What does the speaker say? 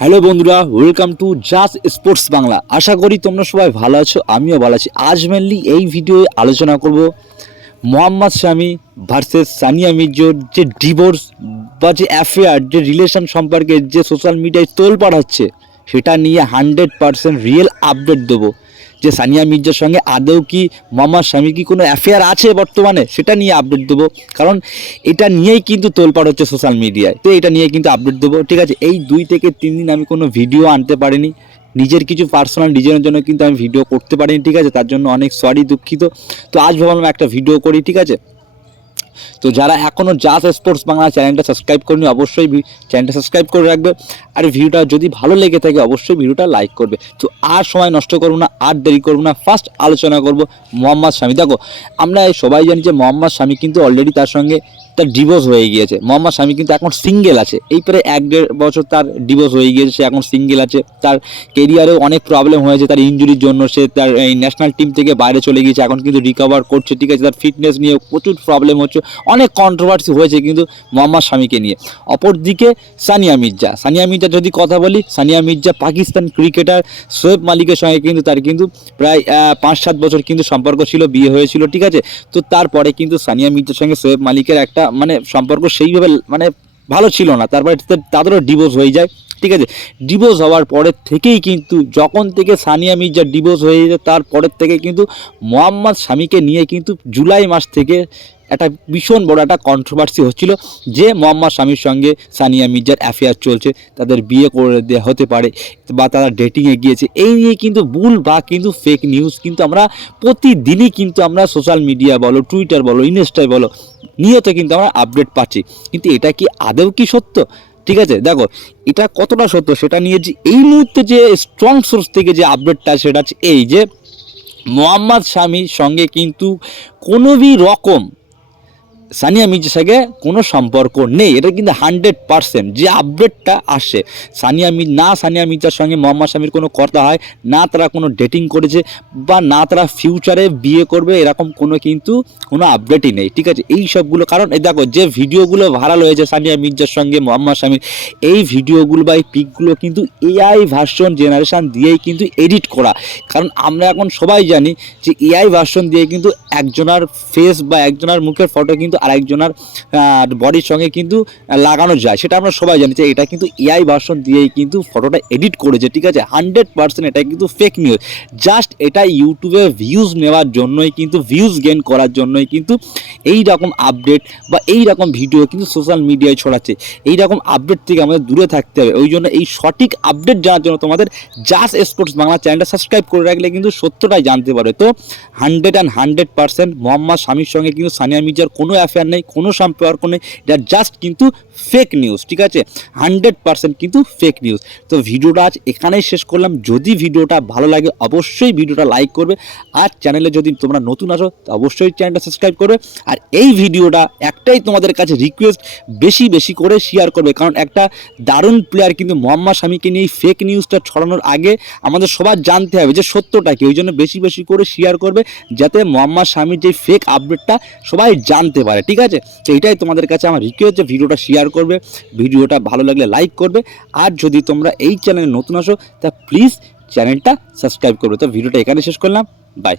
Hello বন্ধুরা welcome to জাস sports Bangla আশা করি তোমরা সবাই ভালো আছো, আমিও ভালো আছি। আজ মেনলি এই ভিডিওয়ে আলোচনা করব মোহাম্মদ শামি ভার্সেস সানিয়া মির্জোর যে ডিভোর্স বা যে অ্যাফেয়ার যে রিলেশন সম্পর্কে যে সোশ্যাল মিডিয়ায় তোলপাড় হচ্ছে, সেটা নিয়ে হান্ড্রেড পারসেন্ট রিয়েল আপডেট দেবো। যে সানিয়া মির্জার সঙ্গে আদৌ কি মামার স্বামী কি কোনো অ্যাফেয়ার আছে বর্তমানে, সেটা নিয়ে আপডেট দেবো। কারণ এটা নিয়েই কিন্তু তোলপাড় হচ্ছে সোশ্যাল মিডিয়ায় তো এটা নিয়ে কিন্তু আপডেট দেবো। ঠিক আছে, এই দুই থেকে তিন দিন আমি কোনো ভিডিও আনতে পারিনি। নিজের কিছু পার্সোনাল ডিজাইনের জন্য কিন্তু আমি ভিডিও করতে পারিনি, ঠিক আছে? তার জন্য অনেক সরি দুঃখিত। তো আজ ভাবলাম একটা ভিডিও করি, ঠিক আছে? তো যারা এখনও জাস স্পোর্টস বাংলা চ্যানেলটা সাবস্ক্রাইব করেনি, অবশ্যই চ্যানেলটা সাবস্ক্রাইব করে রাখবে। আর ভিডিওটা যদি ভালো লেগে থাকে, অবশ্যই ভিডিওটা লাইক করবে। তো আর সময় নষ্ট করব না, আর দেরি করব না ফার্স্ট আলোচনা করব মোহাম্মদ স্বামী দেখো, আমরা সবাই জানি যে মোহাম্মদ স্বামী কিন্তু অলরেডি তার সঙ্গে তার ডিভোর্স হয়ে গিয়েছে। মোহাম্মদ স্বামী কিন্তু এখন সিঙ্গেল আছে। এই প্রায় এক দেড় বছর তার ডিভোর্স হয়ে গিয়েছে, সে এখন সিঙ্গেল আছে। তার কেরিয়ারেও অনেক প্রবলেম হয়েছে, তার ইঞ্জুরির জন্য সে তার এই ন্যাশনাল টিম থেকে বাইরে চলে গিয়েছে, এখন কিন্তু রিকভার করছে, ঠিক আছে? তার ফিটনেস নিয়ে প্রচুর প্রবলেম হচ্ছে। অনেক কন্ট্রোভার্সি হয়েছে কিন্তু মোহাম্মদ স্বামীকে নিয়ে। অপরদিকে সানিয়া মির্জা। সানিয়া মির্জা যদি কথা বলি, সানিয়া মির্জা পাকিস্তান ক্রিকেটার শোয়েব মালিকের সঙ্গে কিন্তু তার কিন্তু প্রায় পাঁচ সাত বছর কিন্তু সম্পর্ক ছিল, বিয়ে হয়েছিল, ঠিক আছে? তো তারপরে কিন্তু সানিয়া মির্জার সঙ্গে শোয়েব মালিকের একটা মানে সম্পর্ক সেইভাবে মানে ভালো ছিল না। তারপরে তাদেরও ডিভোর্স হয়ে যায়, ঠিক আছে? ডিভোর্স হওয়ার পরের থেকেই কিন্তু, যখন থেকে সানিয়া মির্জা ডিভোর্স হয়ে যায় তারপরের থেকে কিন্তু মোহাম্মদ স্বামীকে নিয়ে কিন্তু জুলাই মাস থেকে একটা ভীষণ বড় একটা কন্ট্রোভার্সি হচ্ছিল যে মোহাম্মদ স্বামীর সঙ্গে সানিয়া মির্জার অ্যাফেয়ার চলছে, তাদের বিয়ে করে দেওয়া হতে পারে বা তারা ডেটিংয়ে গিয়েছে। এই নিয়ে কিন্তু ভুল বা কিন্তু ফেক নিউজ কিন্তু আমরা প্রতিদিনই কিন্তু আমরা সোশ্যাল মিডিয়া বলো টুইটার বলো ইনস্টায় বলো, নিয়ত কিন্তু আমরা আপডেট পাচ্ছি। কিন্তু এটা কি আদৌ কি সত্য? ঠিক আছে, দেখো, এটা কতটা সত্য সেটা নিয়ে যে এই মুহূর্তে যে স্ট্রং সোর্স থেকে যে আপডেটটা সেটা হচ্ছে এই যে মোহাম্মদ স্বামীর সঙ্গে কিন্তু কোনোই রকম সানিয়া মির্জার সঙ্গে কোনো সম্পর্ক নেই। এটা কিন্তু হান্ড্রেড পারসেন্ট যে আপডেটটা আসে। সানিয়া মির না সানিয়া মির্জার সঙ্গে মোহাম্মদ স্বামীর কোনো কথা হয়, না তারা কোনো ডেটিং করেছে বা না তারা ফিউচারে বিয়ে করবে, এরকম কোনো কিন্তু কোনো আপডেটই নেই। ঠিক আছে? এই সবগুলো কারণ, এই দেখো যে ভিডিওগুলো ভাইরাল হয়েছে সানিয়া মির্জার সঙ্গে মোহাম্মদ স্বামীর এই ভিডিওগুলো বা এই পিকগুলো কিন্তু এআই ভার্সন জেনারেশন দিয়েই কিন্তু এডিট করা। কারণ আমরা এখন সবাই জানি যে এআই ভার্সন দিয়ে কিন্তু একজনার ফেস বা একজনার মুখের ফটো কিন্তু আরেকজনের বডির সঙ্গে কিন্তু লাগানো যায়। সেটা আমরা সবাই জানি যে এটা কিন্তু এআই ভার্সন দিয়েই কিন্তু ফটোটা এডিট করেছে, ঠিক আছে? হান্ড্রেড পার্সেন্ট এটা কিন্তু ফেক নিউজ জাস্ট এটা ইউটিউবে ভিউজ নেওয়ার জন্যই কিন্তু ভিউজ গেন করার জন্যই কিন্তু এই রকম আপডেট বা এই রকম ভিডিও কিন্তু সোশ্যাল মিডিয়ায় ছড়াচ্ছে। এই রকম আপডেট থেকে আমাদের দূরে থাকতে হবে। ওই জন্য এই সঠিক আপডেট জানার জন্য তোমাদের জাস স্পোর্টস বাংলা চ্যানেলটা সাবস্ক্রাইব করে রাখলে কিন্তু সত্যটাই জানতে পারে তো hundred and hundred percent Mohammad স্বামীর সঙ্গে কিন্তু সানিয়া মির্জার কোনো অ্যাফেয়ার নেই, কোনো সম্পর্ক নেই। এটা জাস্ট কিন্তু ফেক নিউজ ঠিক আছে? হান্ড্রেড পার্সেন্ট কিন্তু ফেক নিউজ তো ভিডিওটা আজ এখানেই শেষ করলাম। যদি ভিডিওটা ভালো লাগে, অবশ্যই ভিডিওটা লাইক করবে। আর চ্যানেলে যদি তোমরা নতুন আসো তো অবশ্যই চ্যানেলটা সাবস্ক্রাইব করবে। আর এই ভিডিওটা একটাই তোমাদের কাছে রিকোয়েস্ট বেশি বেশি করে শেয়ার করবে। কারণ একটা দারুণ প্লেয়ার কিন্তু মোহাম্মদ স্বামীকে নিয়ে এই ফেক নিউজটা ছড়ানোর আগে আমাদের সবার জানতে হবে যে সত্যটা কি। ওই জন্য বেশি বেশি করে শেয়ার করবে, যাতে মোহাম্মদ স্বামীর যে ফেক আপডেটটা সবাই জানতে পারে ঠিক আছে? তো এটাই তোমাদের কাছে আমার রিকোয়েস্ট যে ভিডিওটা শেয়ার করবে, ভিডিওটা ভালো লাগলে লাইক করবে, আর যদি তোমরা এই চ্যানেলে নতুন আসো, তা প্লিজ চ্যানেলটা সাবস্ক্রাইব করবে। তো ভিডিওটা এখানে শেষ করলাম। বাই